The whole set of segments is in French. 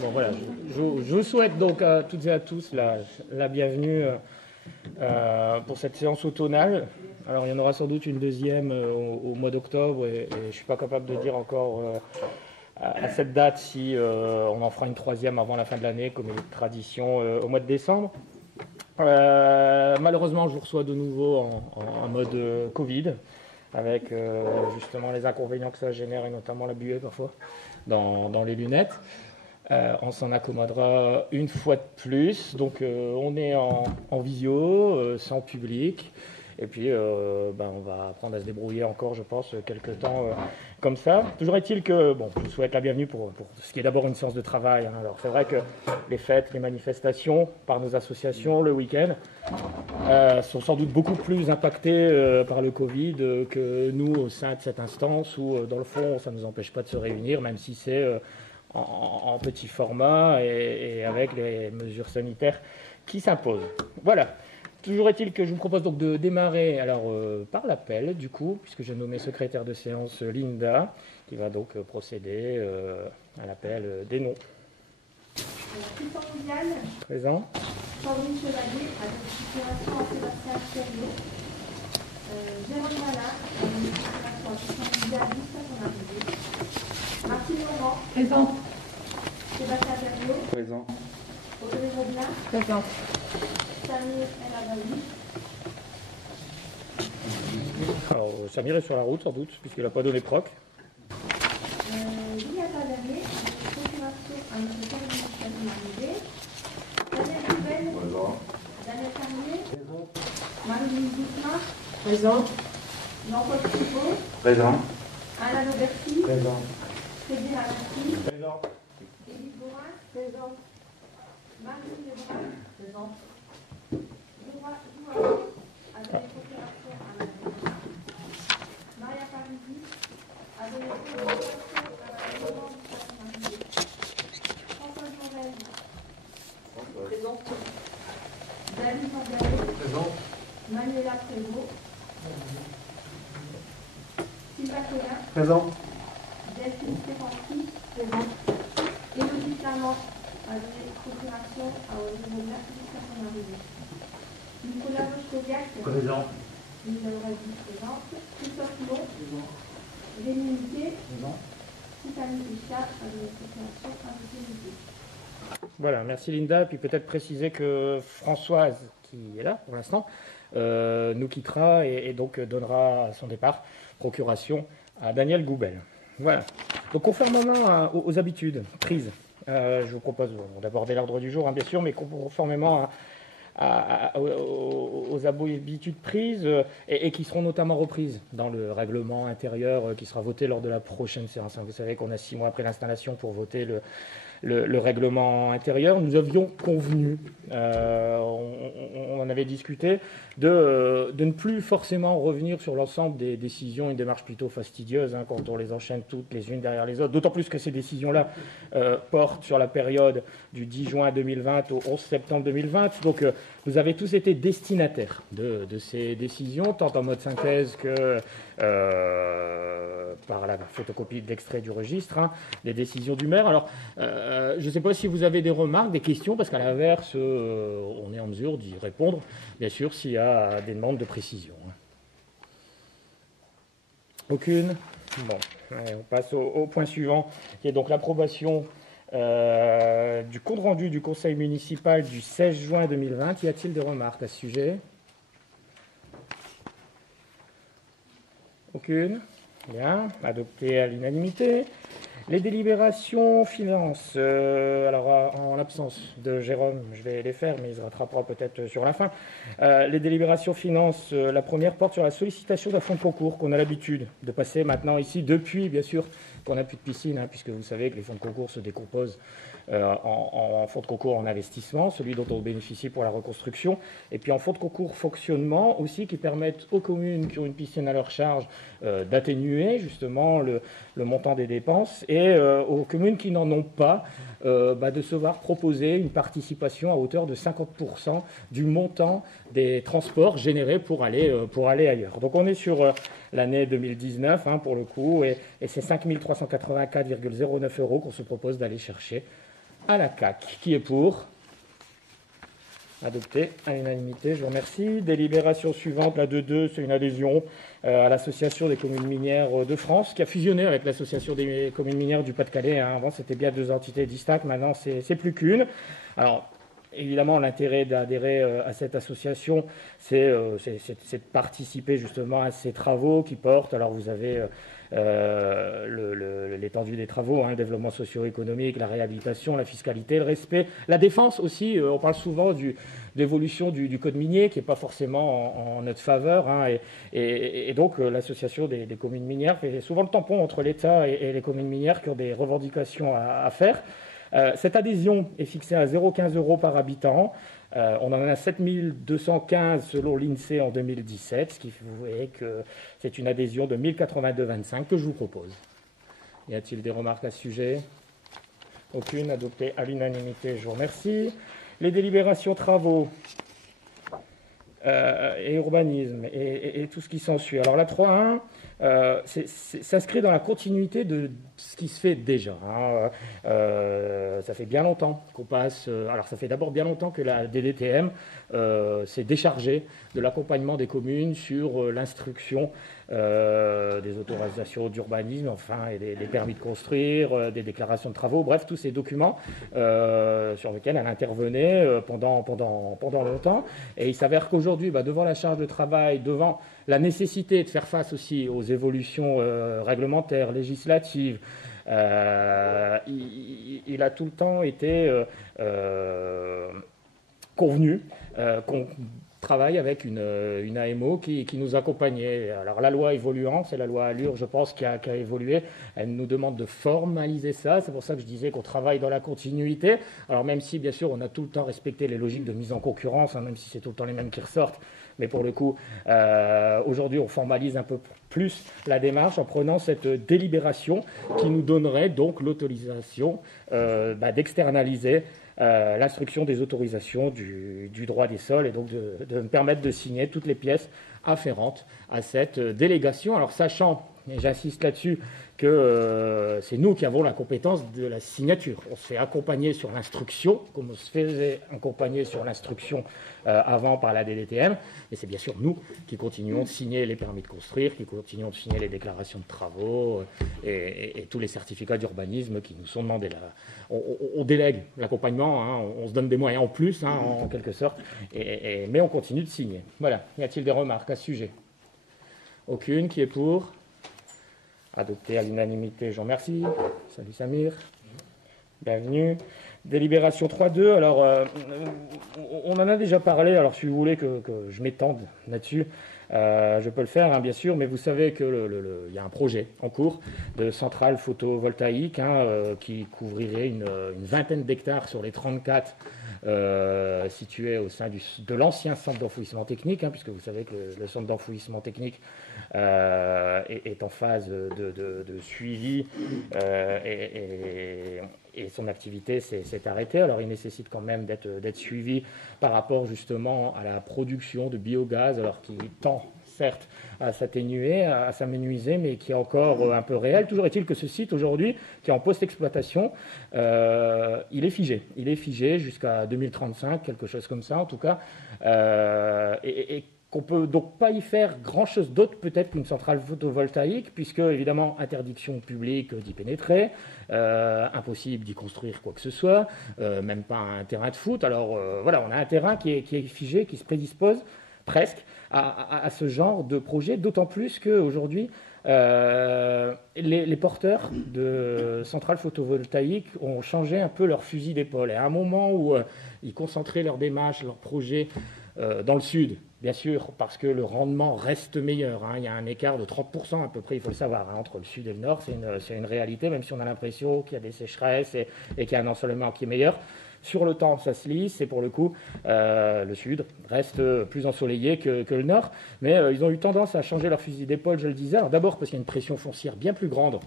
Bon, voilà, je vous souhaite donc à toutes et à tous la bienvenue pour cette séance automnale. Alors, il y en aura sans doute une deuxième au mois d'octobre et je ne suis pas capable de dire encore à cette date si on en fera une troisième avant la fin de l'année, comme il est de tradition au mois de décembre. Malheureusement, je vous reçois de nouveau en mode Covid, avec justement les inconvénients que ça génère, et notamment la buée parfois dans les lunettes. On s'en accommodera une fois de plus. Donc on est en visio, sans public. Et puis on va apprendre à se débrouiller encore, je pense, quelques temps comme ça. Toujours est-il que, bon, je vous souhaite la bienvenue pour ce qui est d'abord une séance de travail. Hein. Alors c'est vrai que les fêtes, les manifestations par nos associations le week-end sont sans doute beaucoup plus impactées par le Covid que nous au sein de cette instance où, dans le fond, ça ne nous empêche pas de se réunir, même si c'est en petit format et avec les mesures sanitaires qui s'imposent. Voilà. Toujours est-il que je vous propose donc de démarrer par l'appel, du coup, puisque j'ai nommé secrétaire de séance Linda, qui va donc procéder à l'appel des noms. Christian Mondial. Présent. Sandrine Chevalier, à la considération à Sébastien Thériault. Jérôme Malin, à la considération à Christian Mondial jusqu'à son arrivée. Martine Laurent. Présent. Sébastien Thériault. Présent. Audrey Roblin. Présent. Samir El Abaoui. Alors, Samir est sur la route, sans doute, puisqu'il n'a pas donné proc. Lina Tavernier, procuration à M. Carnier jusqu'à son arrivée. Daniel Poubelle. Présent. Daniel Carnier. Marie-Louise Goutin. Présent. Jean-Paul Thibault. Présent. Alain Auberti. Présent. Frédéric Alanti. Présent. Élise Borin. Présent. Marie Lebrun. Présent. Avec les procurations à la Maria Parisi, avec les procurations à la demande de François Morel. Présent. David Morgano. Présent. Manuela Prévost. Sylvain Collin. Présent. Delphine Stéfanski. Présent. Élodie Flamand, avec les procurations à Olivier jusqu'à son arrivée. Nicolas Rochkoviak. Présent. Nicolas Rabi présente. Christophe Long. Présent. Rémi Miguet. Présent. Tiffany Richard, administration invitée. Voilà, merci Linda. Puis peut-être préciser que Françoise, qui est là pour l'instant, nous quittera et donc donnera à son départ procuration à Daniel Goubel. Voilà. Donc conformément aux habitudes prises, je vous propose d'aborder l'ordre du jour, hein, bien sûr, mais conformément aux habitudes prises et qui seront notamment reprises dans le règlement intérieur qui sera voté lors de la prochaine séance. Vous savez qu'on a 6 mois après l'installation pour voter le règlement intérieur. Nous avions convenu, on en avait discuté, de ne plus forcément revenir sur l'ensemble des décisions, une démarche plutôt fastidieuse hein, quand on les enchaîne toutes les unes derrière les autres, d'autant plus que ces décisions-là portent sur la période du 10 juin 2020 au 11 septembre 2020. Donc vous avez tous été destinataires de ces décisions, tant en mode synthèse que par la photocopie de l'extrait du registre, hein, des décisions du maire. Alors, je ne sais pas si vous avez des remarques, des questions, parce qu'à l'inverse, on est en mesure d'y répondre, bien sûr, s'il y a des demandes de précision. Aucune ? Bon, allez, on passe au point suivant, qui est donc l'approbation du compte-rendu du conseil municipal du 16 juin 2020. Y a-t-il des remarques à ce sujet ? Aucune ? Bien, adopté à l'unanimité. Les délibérations finances, alors en l'absence de Jérôme, je vais les faire, mais il se rattrapera peut-être sur la fin. Les délibérations finances, la première porte sur la sollicitation d'un fonds de concours qu'on a l'habitude de passer maintenant ici, depuis bien sûr qu'on n'a plus de piscine, hein, puisque vous savez que les fonds de concours se décomposent en fonds de concours en investissement, celui dont on bénéficie pour la reconstruction, et puis en fonds de concours fonctionnement aussi, qui permettent aux communes qui ont une piscine à leur charge d'atténuer justement le montant des dépenses, et aux communes qui n'en ont pas, de se voir proposer une participation à hauteur de 50% du montant des transports générés pour aller ailleurs. Donc on est sur l'année 2019 pour le coup, et c'est 5 384,09 € qu'on se propose d'aller chercher à la CAC. Qui est pour? Adopté à l'unanimité, je vous remercie. Délibération suivante, la 2.2, c'est une adhésion à l'Association des communes minières de France, qui a fusionné avec l'Association des communes minières du Pas-de-Calais. Avant, c'était bien deux entités distinctes, maintenant, c'est plus qu'une. Alors, évidemment, l'intérêt d'adhérer à cette association, c'est de participer justement à ces travaux qui portent. Alors, vous avez l'étendue des travaux, le développement socio-économique, la réhabilitation, la fiscalité, le respect, la défense aussi. On parle souvent d'évolution du code minier qui n'est pas forcément en notre faveur. Et donc, l'association des communes minières fait souvent le tampon entre l'État et les communes minières qui ont des revendications à faire. Cette adhésion est fixée à 0,15 € par habitant. On en a 7 215 selon l'INSEE en 2017, ce qui fait que c'est une adhésion de 1082,25 que je vous propose. Y a-t-il des remarques à ce sujet? Aucune, adoptée à l'unanimité, je vous remercie. Les délibérations travaux et urbanisme et tout ce qui s'ensuit. Alors la 3.1 s'inscrit dans la continuité de ce qui se fait déjà. Ça fait bien longtemps qu'on passe. Alors ça fait d'abord bien longtemps que la DDTM s'est déchargée de l'accompagnement des communes sur l'instruction des autorisations d'urbanisme, enfin, et des permis de construire, des déclarations de travaux, bref, tous ces documents sur lesquels elle intervenait pendant longtemps. Et il s'avère qu'aujourd'hui, devant la charge de travail, devant la nécessité de faire face aussi aux évolutions réglementaires, législatives, il a tout le temps été convenu qu'on travaille avec une AMO qui nous accompagnait. Alors la loi évoluant, c'est la loi Allure, je pense, qui a évolué. Elle nous demande de formaliser ça. C'est pour ça que je disais qu'on travaille dans la continuité. Alors même si, bien sûr, on a tout le temps respecté les logiques de mise en concurrence, même si c'est tout le temps les mêmes qui ressortent. Mais pour le coup, aujourd'hui, on formalise un peu plus la démarche en prenant cette délibération qui nous donnerait donc l'autorisation d'externaliser l'instruction des autorisations du droit des sols et donc de me permettre de signer toutes les pièces afférentes à cette délégation. Alors sachant, et j'insiste là-dessus, que c'est nous qui avons la compétence de la signature. On se fait accompagner sur l'instruction, comme on se faisait accompagner sur l'instruction avant par la DDTM, et c'est bien sûr nous qui continuons de signer les permis de construire, qui continuons de signer les déclarations de travaux et tous les certificats d'urbanisme qui nous sont demandés. Là. On délègue l'accompagnement, on se donne des moyens en plus, en quelque sorte, mais on continue de signer. Voilà. Y a-t-il des remarques à ce sujet? Aucune. Qui est pour? Adopté à l'unanimité, je vous remercie. Salut Samir. Bienvenue. Délibération 3.2. Alors, on en a déjà parlé. Alors, si vous voulez que je m'étende là-dessus, je peux le faire, bien sûr. Mais vous savez qu'il y a un projet en cours de centrale photovoltaïque qui couvrirait une vingtaine d'hectares sur les 34 situés au sein de l'ancien centre d'enfouissement technique, puisque vous savez que le centre d'enfouissement technique est en phase de suivi et son activité s'est arrêtée. Alors il nécessite quand même d'être suivi par rapport justement à la production de biogaz, alors qui tend certes à s'atténuer, à s'amenuiser, mais qui est encore un peu réel. Toujours est-il que ce site aujourd'hui, qui est en post-exploitation, il est figé. Il est figé jusqu'à 2035, quelque chose comme ça en tout cas, et qu'on ne peut donc pas y faire grand-chose d'autre peut-être qu'une centrale photovoltaïque, puisque évidemment interdiction publique d'y pénétrer, impossible d'y construire quoi que ce soit, même pas un terrain de foot. Alors voilà, on a un terrain qui est figé, qui se prédispose presque à ce genre de projet, d'autant plus qu'aujourd'hui, les porteurs de centrales photovoltaïques ont changé un peu leur fusil d'épaule. Et à un moment où ils concentraient leurs démarches, leurs projets dans le sud, bien sûr, parce que le rendement reste meilleur. Il y a un écart de 30% à peu près, il faut le savoir, entre le sud et le nord. C'est une réalité, même si on a l'impression qu'il y a des sécheresses et qu'il y a un ensoleillement qui est meilleur. Sur le temps, ça se lisse, et pour le coup, le sud reste plus ensoleillé que le nord. Mais ils ont eu tendance à changer leur fusil d'épaule, je le disais. Alors d'abord parce qu'il y a une pression foncière bien plus grande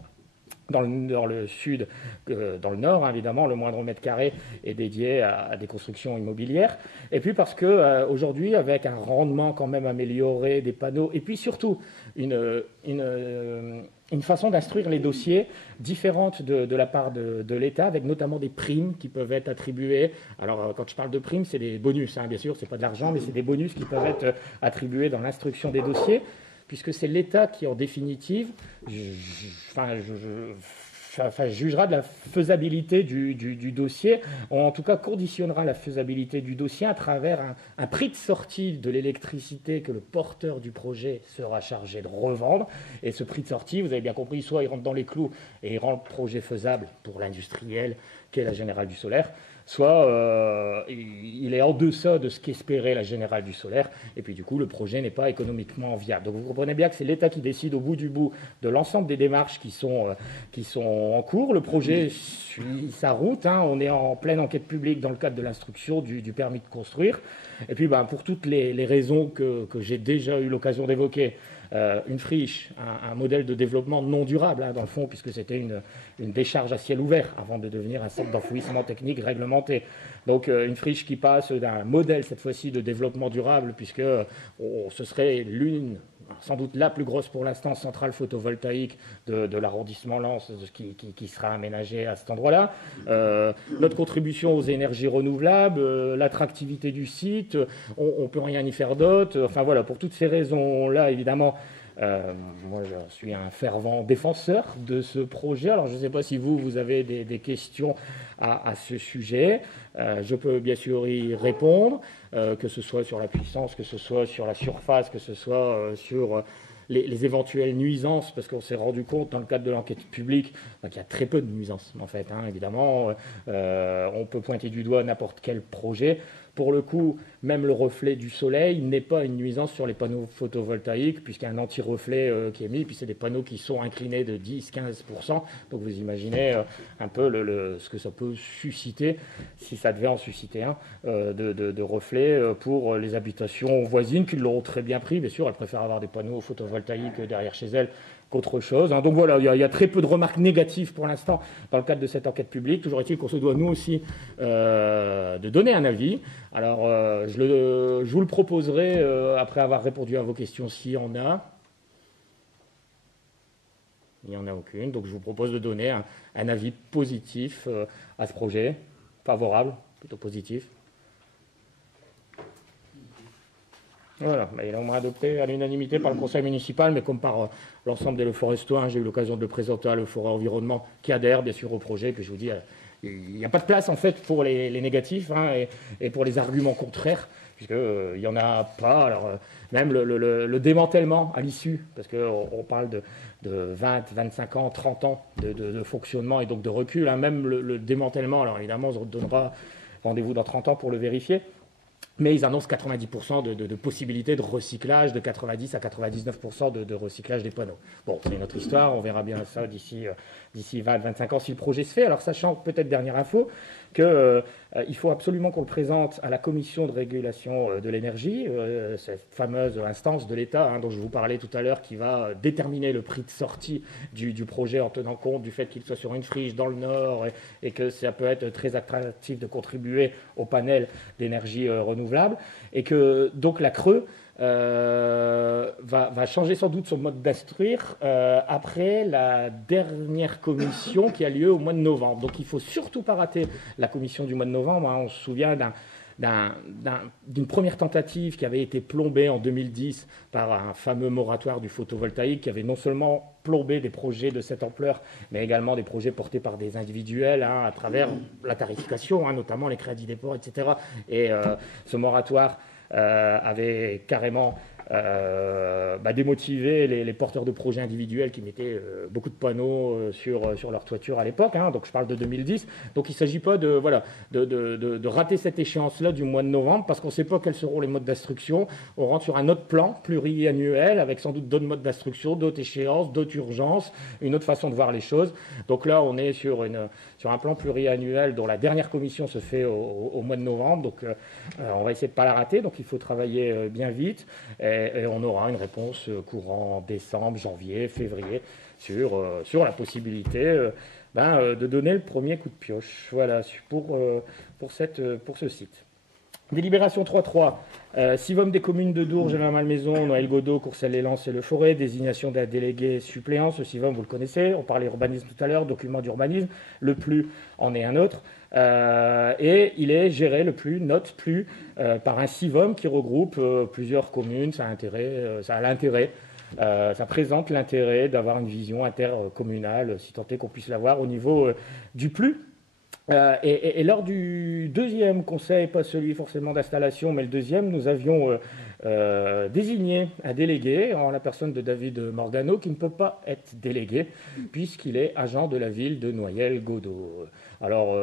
Dans le sud, dans le nord, hein, évidemment, le moindre mètre carré est dédié à des constructions immobilières. Et puis parce que aujourd'hui, avec un rendement quand même amélioré des panneaux, et puis surtout une façon d'instruire les dossiers différente de la part de l'État, avec notamment des primes qui peuvent être attribuées. Alors, quand je parle de primes, c'est des bonus, hein, bien sûr, c'est pas de l'argent, mais c'est des bonus qui peuvent être attribués dans l'instruction des dossiers, puisque c'est l'État qui, en définitive, jugera de la faisabilité du dossier, ou en tout cas conditionnera la faisabilité du dossier à travers un prix de sortie de l'électricité que le porteur du projet sera chargé de revendre. Et ce prix de sortie, vous avez bien compris, soit il rentre dans les clous et il rend le projet faisable pour l'industriel qu'est la Générale du Solaire, soit il est en deçà de ce qu'espérait la Générale du Solaire, et puis du coup le projet n'est pas économiquement viable. Donc vous comprenez bien que c'est l'État qui décide au bout du bout de l'ensemble des démarches qui sont en cours. Le projet suit sa route, hein. On est en pleine enquête publique dans le cadre de l'instruction du permis de construire. Et puis pour toutes les raisons que j'ai déjà eu l'occasion d'évoquer, une friche, un modèle de développement non durable, hein, dans le fond, puisque c'était une décharge à ciel ouvert avant de devenir un centre d'enfouissement technique réglementé. Donc une friche qui passe d'un modèle, cette fois-ci, de développement durable, puisque ce serait sans doute la plus grosse pour l'instant, centrale photovoltaïque de l'arrondissement Lens qui sera aménagée à cet endroit-là. Notre contribution aux énergies renouvelables, l'attractivité du site, on ne peut rien y faire d'autre. Enfin voilà, pour toutes ces raisons-là, évidemment, moi je suis un fervent défenseur de ce projet. Alors je ne sais pas si vous avez des questions à ce sujet. Je peux bien sûr y répondre, que ce soit sur la puissance, que ce soit sur la surface, que ce soit sur les éventuelles nuisances, parce qu'on s'est rendu compte dans le cadre de l'enquête publique qu'il y a très peu de nuisances en fait, hein, évidemment. On peut pointer du doigt n'importe quel projet. Pour le coup, même le reflet du soleil n'est pas une nuisance sur les panneaux photovoltaïques, puisqu'il y a un anti-reflet qui est mis, puis c'est des panneaux qui sont inclinés de 10-15%. Donc vous imaginez un peu ce que ça peut susciter, si ça devait en susciter un, de reflets pour les habitations voisines, qui l'auront très bien pris. Bien sûr, elles préfèrent avoir des panneaux photovoltaïques derrière chez elles qu'autre chose, hein. Donc voilà, il y a très peu de remarques négatives pour l'instant dans le cadre de cette enquête publique. Toujours est-il qu'on se doit, nous aussi, de donner un avis. Alors, je vous le proposerai après avoir répondu à vos questions, s'il y en a. Il n'y en a aucune. Donc, je vous propose de donner un avis positif à ce projet. Favorable, plutôt positif. Voilà, il est au moins adopté à l'unanimité par le conseil municipal, mais comme par l'ensemble des Leforestois, j'ai eu l'occasion de le présenter à Leforest Environnement, qui adhère bien sûr au projet. Puis je vous dis, il n'y a pas de place en fait pour les négatifs, hein, et pour les arguments contraires, puisqu'il n'y en a pas. Alors, même le démantèlement à l'issue, parce qu'on parle de 20, 25 ans, 30 ans de fonctionnement et donc de recul, hein, même le démantèlement, alors évidemment, on se donnera rendez-vous dans 30 ans pour le vérifier. Mais ils annoncent 90% de possibilités de recyclage, de 90 à 99% de recyclage des panneaux. Bon, c'est une autre histoire, on verra bien ça d'ici 20-25 ans si le projet se fait. Alors sachant, peut-être dernière info, qu'il faut absolument qu'on le présente à la commission de régulation de l'énergie, cette fameuse instance de l'État, hein, dont je vous parlais tout à l'heure, qui va déterminer le prix de sortie du projet en tenant compte du fait qu'il soit sur une friche dans le Nord et que ça peut être très attractif de contribuer au panel d'énergie renouvelable, et que donc la Creux va changer sans doute son mode d'instruire après la dernière commission qui a lieu au mois de novembre. Donc il ne faut surtout pas rater la commission du mois de novembre, hein. On se souvient d'une première tentative qui avait été plombée en 2010 par un fameux moratoire du photovoltaïque qui avait non seulement plombé des projets de cette ampleur, mais également des projets portés par des individuels, hein, à travers la tarification, hein, notamment les crédits dépôt, etc. Et ce moratoire avait carrément démotivé les porteurs de projets individuels qui mettaient beaucoup de panneaux sur leur toiture à l'époque, hein, donc je parle de 2010. Donc il ne s'agit pas de rater cette échéance-là du mois de novembre, parce qu'on ne sait pas quels seront les modes d'instruction. On rentre sur un autre plan pluriannuel avec sans doute d'autres modes d'instruction, d'autres échéances, d'autres urgences, une autre façon de voir les choses. Donc là, on est sur un plan pluriannuel dont la dernière commission se fait au mois de novembre. Donc on va essayer de ne pas la rater, donc il faut travailler bien vite. Et on aura une réponse courant décembre, janvier, février sur la possibilité de donner le premier coup de pioche. Voilà, pour ce site. Délibération 3.3. Civom des communes de Dourges, Général-Malmaison, Noël-Godeau, Courcelles-les-Lances et Le Forêt. Désignation d'un délégué suppléant. Ce Civom, vous le connaissez. On parlait urbanisme tout à l'heure, document d'urbanisme. Le plus en est un autre. Et il est géré, note plus, par un Civom qui regroupe plusieurs communes. Ça présente l'intérêt d'avoir une vision intercommunale, si tant est qu'on puisse l'avoir, au niveau du plus. Et lors du deuxième conseil, pas celui forcément d'installation, mais le deuxième, nous avions désigné un délégué en la personne de David Morgano, qui ne peut pas être délégué puisqu'il est agent de la ville de Noyelles-Godeau. Alors,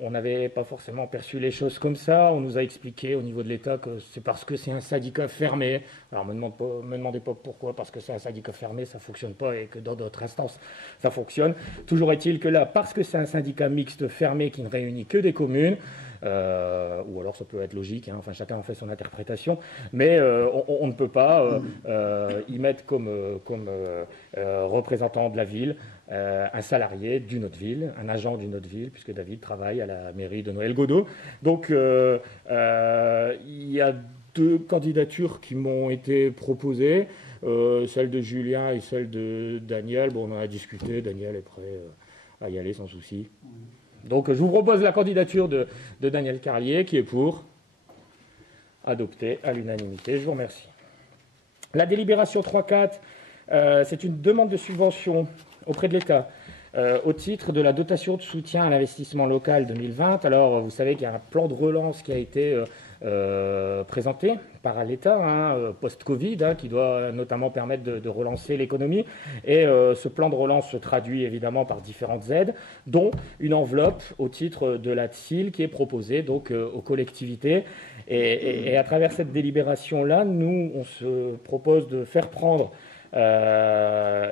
on n'avait pas forcément perçu les choses comme ça. On nous a expliqué au niveau de l'État que c'est parce que c'est un syndicat fermé. Alors, me demandez pas pourquoi, parce que c'est un syndicat fermé, ça ne fonctionne pas et que dans d'autres instances, ça fonctionne. Toujours est-il que là, parce que c'est un syndicat mixte fermé qui ne réunit que des communes, ou alors ça peut être logique, hein, enfin chacun en fait son interprétation, mais on ne peut pas y mettre comme représentant de la ville un salarié d'une autre ville, un agent d'une autre ville, puisque David travaille à la mairie de Noël-Godeau. Donc il y a 2 candidatures qui m'ont été proposées, celle de Julien et celle de Daniel. Bon, on en a discuté, Daniel est prêt à y aller sans souci. Donc je vous propose la candidature de Daniel Carlier, qui est pour adopter à l'unanimité. Je vous remercie. La délibération 3.4, c'est une demande de subvention auprès de l'État au titre de la dotation de soutien à l'investissement local 2020. Alors, vous savez qu'il y a un plan de relance qui a été présenté par l'État, post-Covid, qui doit notamment permettre de relancer l'économie. Et ce plan de relance se traduit évidemment par différentes aides, dont une enveloppe au titre de la TSIL qui est proposée donc aux collectivités. Et à travers cette délibération-là, nous, on se propose de faire prendre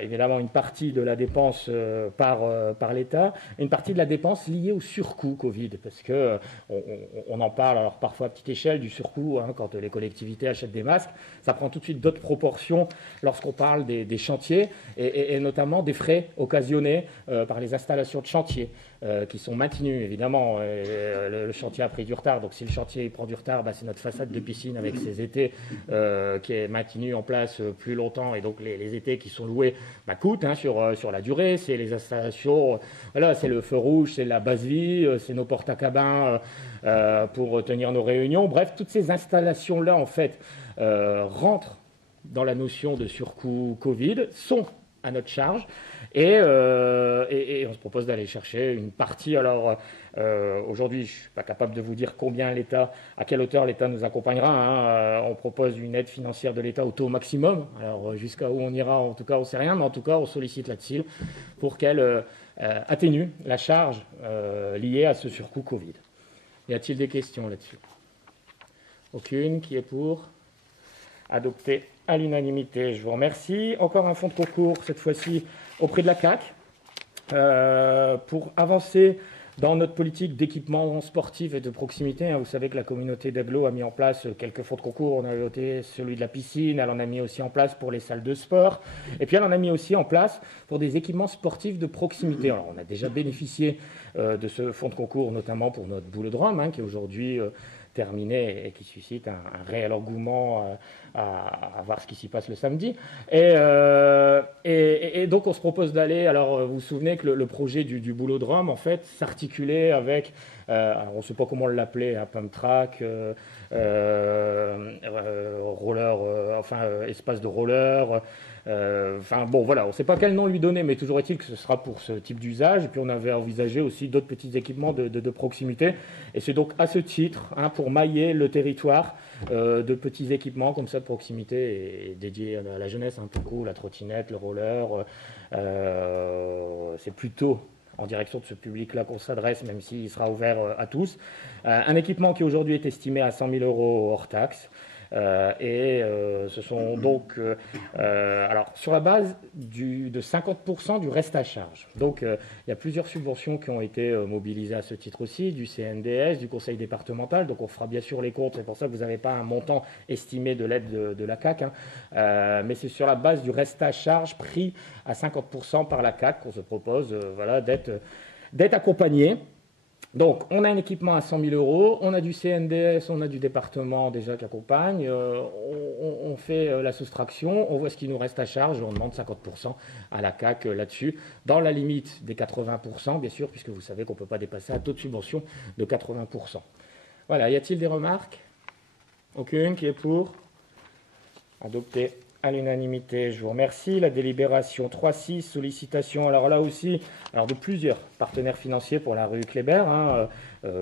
évidemment une partie de la dépense par l'État, une partie de la dépense liée au surcoût Covid, parce que on en parle alors parfois à petite échelle du surcoût, quand les collectivités achètent des masques, ça prend tout de suite d'autres proportions lorsqu'on parle des chantiers et notamment des frais occasionnés par les installations de chantier qui sont maintenus évidemment. Le chantier a pris du retard, donc si le chantier prend du retard, c'est notre façade de piscine avec ses étés qui est maintenue en place plus longtemps, et donc les étés qui sont loués coûtent sur la durée. C'est les installations, voilà, c'est le feu rouge, c'est la base vie, c'est nos portes à cabins pour tenir nos réunions. Bref, toutes ces installations-là en fait rentrent dans la notion de surcoût Covid, sont à notre charge, et on se propose d'aller chercher une partie. Alors aujourd'hui, je ne suis pas capable de vous dire à quelle hauteur l'État nous accompagnera. On propose une aide financière de l'État au taux maximum. Alors jusqu'à où on ira, en tout cas, on ne sait rien, mais en tout cas, on sollicite la TSIL pour qu'elle atténue la charge liée à ce surcoût Covid. Y a-t-il des questions là-dessus? Aucune. Qui est pour? Adopté à l'unanimité. Je vous remercie. Encore un fonds de concours, cette fois-ci auprès de la CAC, pour avancer dans notre politique d'équipement sportif et de proximité. Vous savez que la communauté d'Aglo a mis en place quelques fonds de concours. On a voté celui de la piscine, elle en a mis aussi en place pour les salles de sport, et puis elle en a mis aussi en place pour des équipements sportifs de proximité. Alors on a déjà bénéficié de ce fonds de concours, notamment pour notre boulodrome, qui est aujourd'hui terminé et qui suscite un réel engouement à voir ce qui s'y passe le samedi. Et donc on se propose d'aller, alors vous vous souvenez que le projet du boulodrome en fait s'articulait avec, alors on ne sait pas comment on l'appelait, pump track, roller, espace de roller, voilà, on ne sait pas quel nom lui donner, mais toujours est-il que ce sera pour ce type d'usage. Et puis on avait envisagé aussi d'autres petits équipements de proximité, et c'est donc à ce titre, pour mailler le territoire de petits équipements comme ça de proximité et dédiés à la jeunesse, beaucoup la trottinette, le roller, c'est plutôt en direction de ce public-là qu'on s'adresse, même s'il sera ouvert à tous. Un équipement qui aujourd'hui est estimé à 100 000 € hors taxe, Ce sont donc alors sur la base de 50% du reste à charge. Donc il y a plusieurs subventions qui ont été mobilisées à ce titre aussi, du CNDS, du Conseil départemental. Donc on fera bien sûr les comptes, c'est pour ça que vous n'avez pas un montant estimé de l'aide de la CAC, mais c'est sur la base du reste à charge pris à 50% par la CAC qu'on se propose d'être accompagné. Donc, on a un équipement à 100 000 euros, on a du CNDS, on a du département déjà qui accompagne, on fait la soustraction, on voit ce qui nous reste à charge, on demande 50% à la CAC là-dessus, dans la limite des 80%, bien sûr, puisque vous savez qu'on ne peut pas dépasser un taux de subvention de 80%. Voilà, y a-t-il des remarques? Aucune qui est pour? Adopté à l'unanimité, je vous remercie. La délibération 3.6, sollicitation, alors là aussi, de plusieurs partenaires financiers pour la rue Kléber,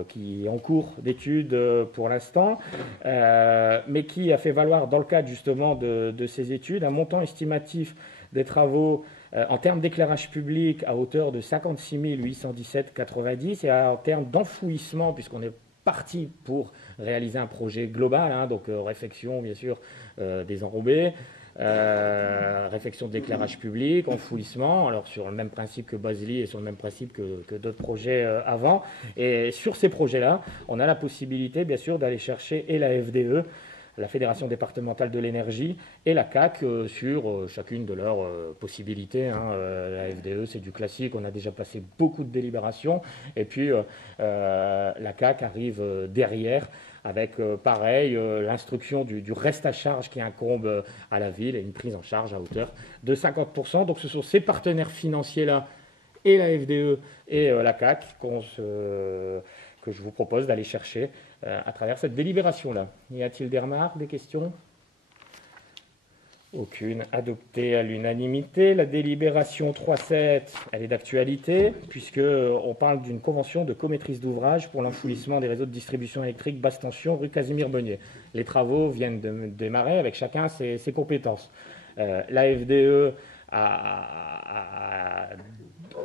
qui est en cours d'études pour l'instant, mais qui a fait valoir, dans le cadre justement de ces études, un montant estimatif des travaux en termes d'éclairage public à hauteur de 56 817,90 et en termes d'enfouissement, puisqu'on est parti pour réaliser un projet global, donc réfection bien sûr des enrobés, réfection de l'éclairage public, enfouissement, alors sur le même principe que Basely et sur le même principe que d'autres projets avant. Et sur ces projets-là, on a la possibilité bien sûr d'aller chercher et la FDE, la Fédération départementale de l'énergie, et la CAC sur chacune de leurs possibilités. La FDE, c'est du classique, on a déjà passé beaucoup de délibérations, et puis la CAC arrive derrière avec, pareil, l'instruction du reste à charge qui incombe à la ville et une prise en charge à hauteur de 50%. Donc ce sont ces partenaires financiers-là, et la FDE et la CAC, que je vous propose d'aller chercher à travers cette délibération-là. Y a-t-il des remarques, des questions? Aucune. Adoptée à l'unanimité. La délibération 3.7, elle est d'actualité, puisqu'on parle d'une convention de comaîtrise d'ouvrage pour l'enfouissement des réseaux de distribution électrique basse tension rue Casimir-Beugnet. Les travaux viennent de démarrer avec chacun ses compétences. La FDE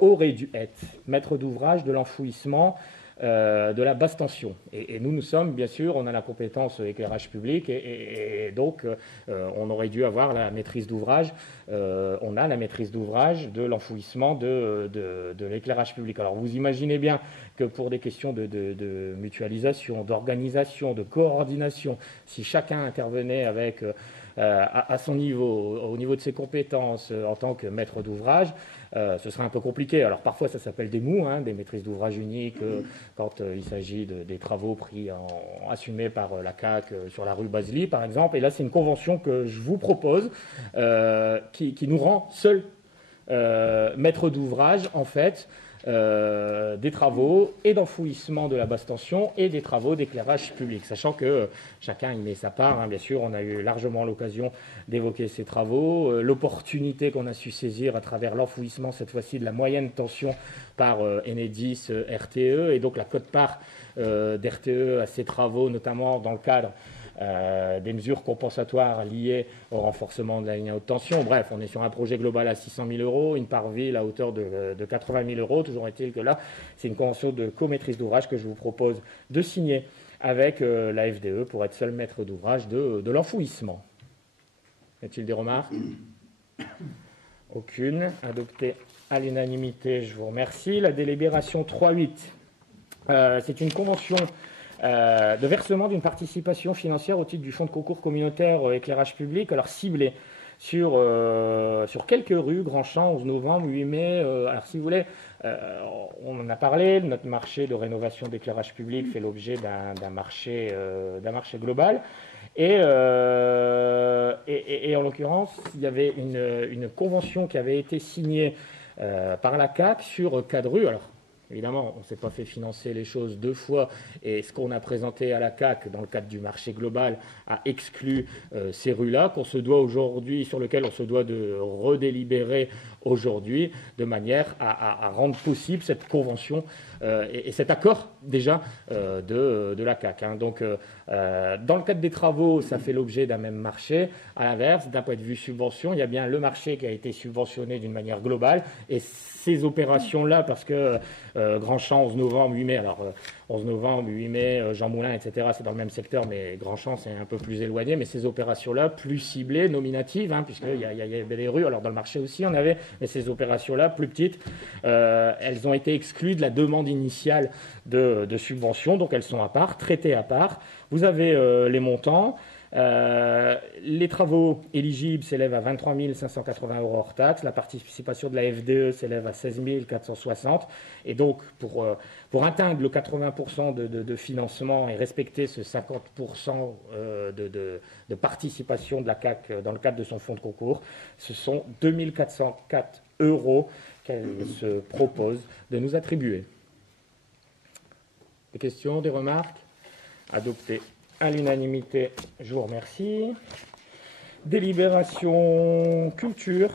aurait dû être maître d'ouvrage de l'enfouissement de la basse tension. Et nous sommes, bien sûr, on a la compétence éclairage public et donc on aurait dû avoir la maîtrise d'ouvrage. On a la maîtrise d'ouvrage de l'enfouissement de l'éclairage public. Alors vous imaginez bien que pour des questions de mutualisation, d'organisation, de coordination, si chacun intervenait avec à son niveau, au niveau de ses compétences en tant que maître d'ouvrage, ce serait un peu compliqué. Alors parfois ça s'appelle des MOU, des maîtrises d'ouvrage uniques, quand il s'agit des travaux assumés par la CAC sur la rue Basely par exemple. Et là c'est une convention que je vous propose qui nous rend seuls maître d'ouvrage en fait des travaux et d'enfouissement de la basse tension et des travaux d'éclairage public, sachant que chacun y met sa part. Bien sûr, on a eu largement l'occasion d'évoquer ces travaux, l'opportunité qu'on a su saisir à travers l'enfouissement, cette fois-ci de la moyenne tension par Enedis RTE, et donc la quote-part d'RTE à ces travaux, notamment dans le cadre des mesures compensatoires liées au renforcement de la ligne à haute tension. Bref, on est sur un projet global à 600 000 euros, une part ville à hauteur de 80 000 euros. Toujours est-il que là, c'est une convention de comaîtrise d'ouvrage que je vous propose de signer avec la FDE pour être seul maître d'ouvrage de l'enfouissement. Y a-t-il des remarques? Aucune. Adopté à l'unanimité, je vous remercie. La délibération 3.8, c'est une convention de versement d'une participation financière au titre du fonds de concours communautaire éclairage public, alors ciblé sur quelques rues, Grandchamp, 11 novembre, 8 mai. Alors si vous voulez, on en a parlé, notre marché de rénovation d'éclairage public fait l'objet d'un marché global. Et en l'occurrence, il y avait une convention qui avait été signée par la CAC sur 4 rues. Alors, évidemment, on ne s'est pas fait financer les choses 2 fois, et ce qu'on a présenté à la CAC dans le cadre du marché global a exclu ces rues-là sur lesquelles on se doit de redélibérer aujourd'hui, de manière à rendre possible cette convention et cet accord déjà de la CAC. Donc, dans le cadre des travaux, ça fait l'objet d'un même marché. À l'inverse, d'un point de vue subvention, il y a bien le marché qui a été subventionné d'une manière globale, et ces opérations-là, parce que Grand Champ, 11 novembre, 8 mai. Alors, 11 novembre, 8 mai, Jean Moulin, etc., c'est dans le même secteur, mais Grand Champ, c'est un peu plus éloigné. Mais ces opérations-là, plus ciblées, nominatives, puisqu'il y avait des rues, alors dans le marché aussi, on avait, mais ces opérations-là, plus petites, elles ont été exclues de la demande initiale de subvention, donc elles sont à part, traitées à part. Vous avez les montants. Les travaux éligibles s'élèvent à 23 580 € hors taxe. La participation de la FDE s'élève à 16 460. Et donc, pour atteindre le 80% de financement et respecter ce 50% de participation de la CAC dans le cadre de son fonds de concours, ce sont 2 404 € qu'elle se propose de nous attribuer. Des questions, des remarques? Adopté à l'unanimité, je vous remercie. Délibération culture.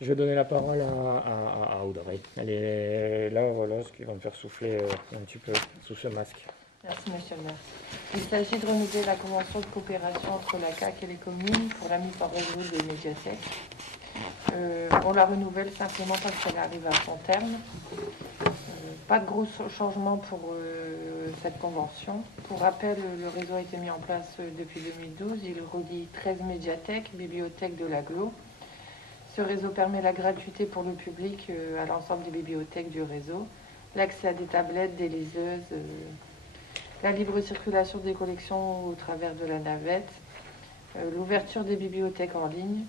Je vais donner la parole à Audrey. Elle est là, voilà, ce qui va me faire souffler un petit peu sous ce masque. Merci, monsieur le maire. Il s'agit de renouveler la convention de coopération entre la CAC et les communes pour la mise en réseau des médiathèques. On la renouvelle simplement parce qu'elle arrive à son terme. Pas de gros changements pour cette convention. Pour rappel, le réseau a été mis en place depuis 2012. Il relie 13 médiathèques, bibliothèques de l'agglo. Ce réseau permet la gratuité pour le public à l'ensemble des bibliothèques du réseau, l'accès à des tablettes, des liseuses, la libre circulation des collections au travers de la navette, l'ouverture des bibliothèques en ligne.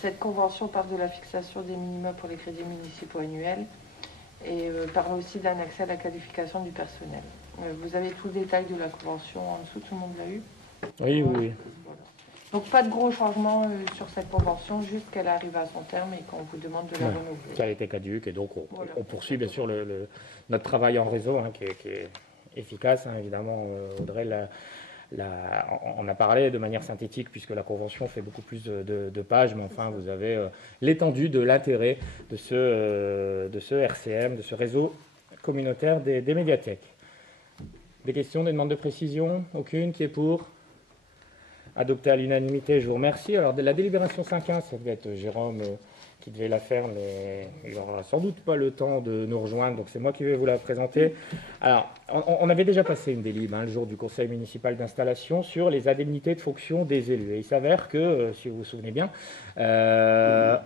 Cette convention parle de la fixation des minima pour les crédits municipaux annuels et parle aussi d'un accès à la qualification du personnel. Vous avez tout le détail de la convention en dessous, tout le monde l'a eu? Oui, oui. Voilà. Donc pas de gros changements sur cette convention, juste qu'elle arrive à son terme et qu'on vous demande de la renouveler. Ça a été caduque et donc on poursuit bien sûr notre travail en réseau qui est efficace, évidemment. Audrey on a parlé de manière synthétique puisque la convention fait beaucoup plus de pages, mais enfin vous avez l'étendue de l'intérêt de ce RCM, de ce réseau communautaire des médiathèques. Des questions, des demandes de précision? Aucune? Qui est pour? Adopté à l'unanimité, je vous remercie. Alors la délibération 5.1, ça devait être Jérôme qui devait la faire, mais il n'aura sans doute pas le temps de nous rejoindre, donc c'est moi qui vais vous la présenter. Alors, on avait déjà passé une délib le jour du conseil municipal d'installation sur les indemnités de fonction des élus. Et il s'avère que, si vous vous souvenez bien, dans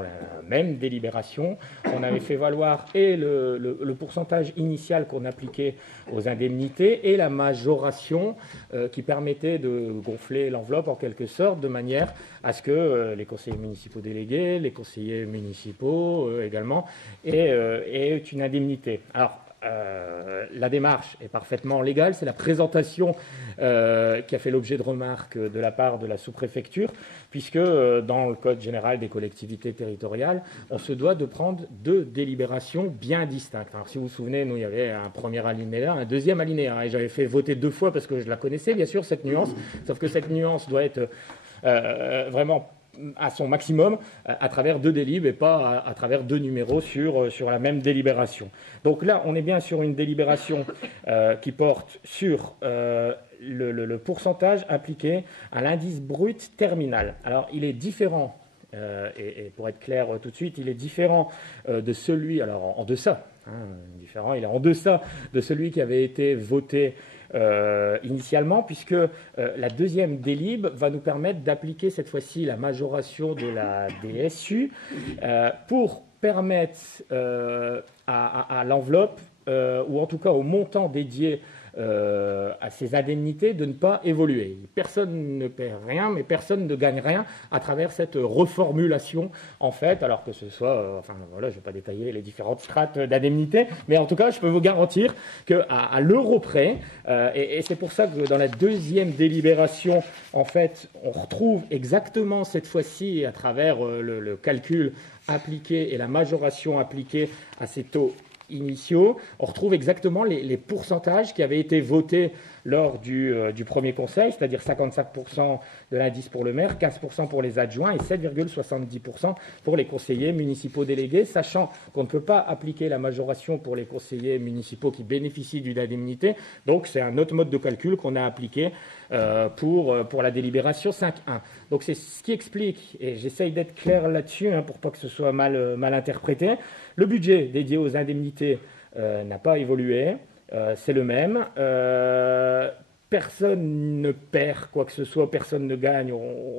la même délibération, on avait fait valoir et le pourcentage initial qu'on appliquait aux indemnités et la majoration qui permettait de gonfler l'enveloppe en quelque sorte, de manière à ce que les conseillers municipaux délégués, les conseillers municipaux également, aient une indemnité. Alors, la démarche est parfaitement légale, c'est la présentation qui a fait l'objet de remarques de la part de la sous-préfecture, puisque dans le Code général des collectivités territoriales, on se doit de prendre deux délibérations bien distinctes. Alors, si vous vous souvenez, nous, il y avait un premier alinéa, un deuxième alinéa, et j'avais fait voter 2 fois parce que je la connaissais, bien sûr, cette nuance, sauf que cette nuance doit être vraiment à son maximum à travers 2 délibes et pas à travers 2 numéros sur la même délibération. Donc là, on est bien sur une délibération qui porte sur le pourcentage appliqué à l'indice brut terminal. Alors, il est différent, et pour être clair tout de suite, il est différent de celui, alors en deçà, différent, il est en deçà de celui qui avait été voté initialement, puisque la deuxième délib va nous permettre d'appliquer cette fois-ci la majoration de la DSU pour permettre à l'enveloppe, ou en tout cas au montant dédié à ces indemnités, de ne pas évoluer. Personne ne perd rien, mais personne ne gagne rien à travers cette reformulation, en fait, alors que ce soit, enfin voilà, je ne vais pas détailler les différentes strates d'indemnités, mais en tout cas, je peux vous garantir qu'à l'euro près, et c'est pour ça que dans la deuxième délibération, en fait, on retrouve exactement cette fois-ci, à travers le calcul appliqué et la majoration appliquée à ces taux initiaux, on retrouve exactement les pourcentages qui avaient été votés lors du premier conseil, c'est-à-dire 55% de l'indice pour le maire, 15% pour les adjoints et 7,70% pour les conseillers municipaux délégués, sachant qu'on ne peut pas appliquer la majoration pour les conseillers municipaux qui bénéficient d'une indemnité. Donc, c'est un autre mode de calcul qu'on a appliqué pour la délibération 5.1. Donc, c'est ce qui explique, et j'essaye d'être clair là-dessus pour pas que ce soit mal interprété, le budget dédié aux indemnités n'a pas évolué. C'est le même. Personne ne perd quoi que ce soit, personne ne gagne.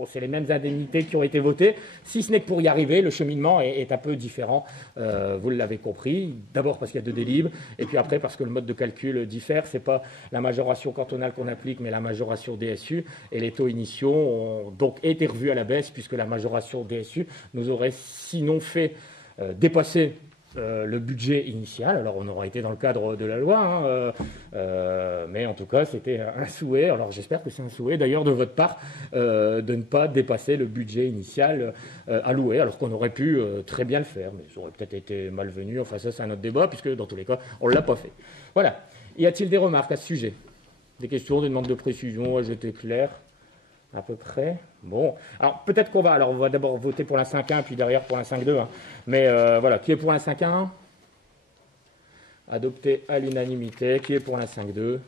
C'est les mêmes indemnités qui ont été votées, si ce n'est que pour y arriver, le cheminement est un peu différent. Vous l'avez compris. D'abord parce qu'il y a 2 délibres, et puis après parce que le mode de calcul diffère. C'est pas la majoration cantonale qu'on applique, mais la majoration DSU. Et les taux initiaux ont donc été revus à la baisse, puisque la majoration DSU nous aurait sinon fait dépasser le budget initial. Alors on aura été dans le cadre de la loi, mais en tout cas c'était un souhait, alors j'espère que c'est un souhait d'ailleurs de votre part, de ne pas dépasser le budget initial alloué, alors qu'on aurait pu très bien le faire, mais ça aurait peut-être été malvenu. Enfin ça c'est un autre débat, puisque dans tous les cas on ne l'a pas fait. Voilà. Y a-t-il des remarques à ce sujet? Des questions, des demandes de précision? J'étais clair à peu près. Bon, alors peut-être on va d'abord voter pour la 5.1, puis derrière pour la 5.2. Mais voilà, qui est pour la 5.1? Adopté à l'unanimité. Qui est pour la 5.2?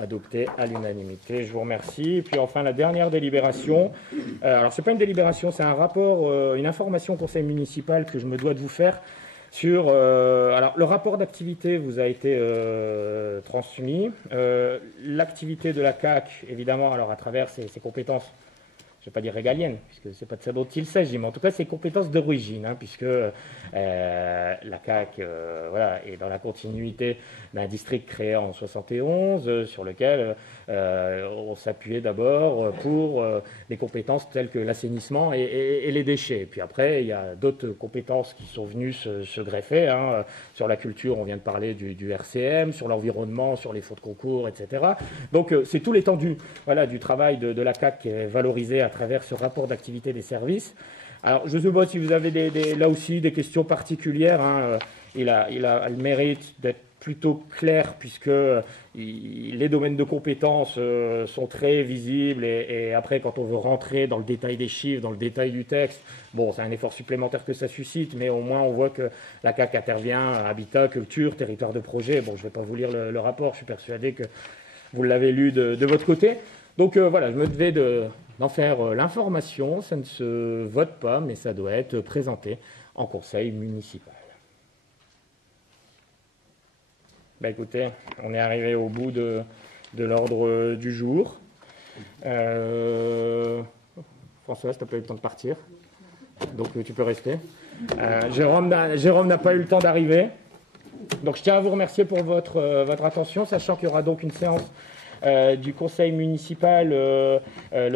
Adopté à l'unanimité. Je vous remercie. Et puis enfin, la dernière délibération. Alors, ce n'est pas une délibération, c'est un rapport, une information au conseil municipal que je me dois de vous faire sur... alors, le rapport d'activité vous a été transmis. L'activité de la CAC, évidemment, alors à travers ses compétences, je ne vais pas dire régaliennes, puisque ce n'est pas de ça dont il s'agit, mais en tout cas ses compétences d'origine, puisque la CAC est dans la continuité d'un district créé en 71, sur lequel on s'appuyait d'abord pour des compétences telles que l'assainissement et les déchets. Puis après, il y a d'autres compétences qui sont venues se greffer. Sur la culture, on vient de parler du RCM, sur l'environnement, sur les faux de concours, etc. Donc c'est tout l'étendue du travail de la CAC qui est valorisé à travers ce rapport d'activité des services. Alors, je ne sais pas si vous avez là aussi des questions particulières. Il a le mérite d'être plutôt clair, puisque les domaines de compétences sont très visibles, et après, quand on veut rentrer dans le détail des chiffres, dans le détail du texte, bon, c'est un effort supplémentaire que ça suscite, mais au moins on voit que la CAC intervient à habitat, culture, territoire de projet. Bon, je ne vais pas vous lire le rapport, je suis persuadé que vous l'avez lu de votre côté. Donc voilà, je me devais d'en faire l'information. Ça ne se vote pas, mais ça doit être présenté en conseil municipal. Écoutez, on est arrivé au bout de l'ordre du jour. Françoise, tu n'as pas eu le temps de partir, donc tu peux rester. Jérôme n'a pas eu le temps d'arriver. Donc je tiens à vous remercier pour votre attention, sachant qu'il y aura donc une séance du conseil municipal le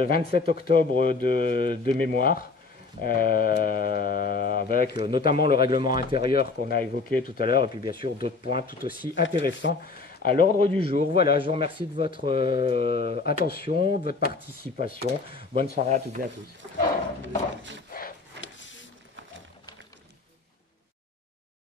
27 octobre de mémoire, avec notamment le règlement intérieur qu'on a évoqué tout à l'heure, et puis bien sûr d'autres points tout aussi intéressants à l'ordre du jour. Voilà, je vous remercie de votre attention, de votre participation. Bonne soirée à toutes et à tous.